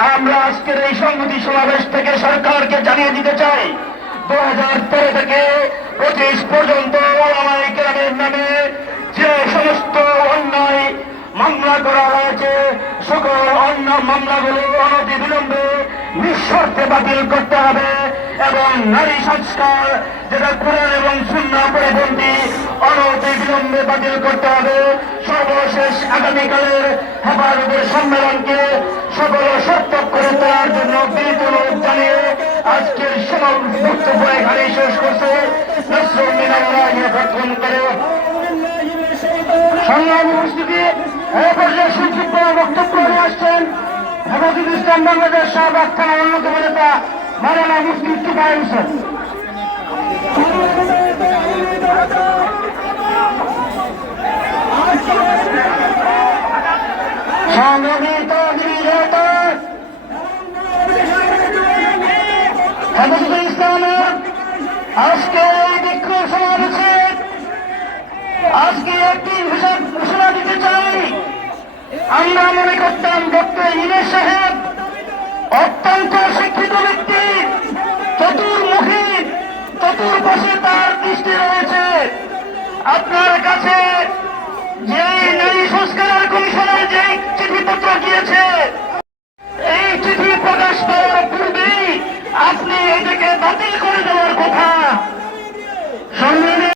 আমরা আজকের এই সংহতি সমাবেশ থেকে সরকারকে জানিয়ে দিতে চাই 2013 থেকে 25 পর্যন্ত ওলামায়ে কেরামের নামে যে সমস্ত অন্যায় মামলা করা হয়েছে সকল অন্য মামলাগুলো অনতি বিলম্বে নিঃশর্তে বাতিল করতে হবে এবং নারী সংস্কার যেটা কোরআন এবং সুন্নাহ পরিপন্থী অনতি বিলম্বে বাতিল করতে হবে। সর্বশেষ আগামীকালের হেফাজতের সম্মেলনকে সকল সার্থক করে তোলার জন্য বিনীত অনুরোধ জানিয়ে আজকের বক্তব্য এখানে শেষ করছে। নাসরুম মিনাল্লাহি ফাতহুন করিম। সংগ্রামী উপস্থিতি, এই পর্যায়ে সংক্ষিপ্ত বক্তব্য নিয়ে আসছেন হেফাজতুল ইসলাম বাংলাদেশ শাহবাগ থানার অন্যতম নেতা মাওলানা মুফতি ইত্তেফাক হোসেন। সংগ্রামী তৌহিদি জনতা, হেফাজতুল ইসলামের আজকে এই বিক্ষোভ সমাবেশে আজকে একটি ঘোষণা দিতে চাই। আমরা মনে করতাম ডক্টর ইউনূস সাহেব অত্যন্ত শিক্ষিত ব্যক্তি, চতুর্মুখী, চতুর্পাশে তার দৃষ্টি রয়েছে। আপনার কাছে যে নারী সংস্কার কমিশনের যে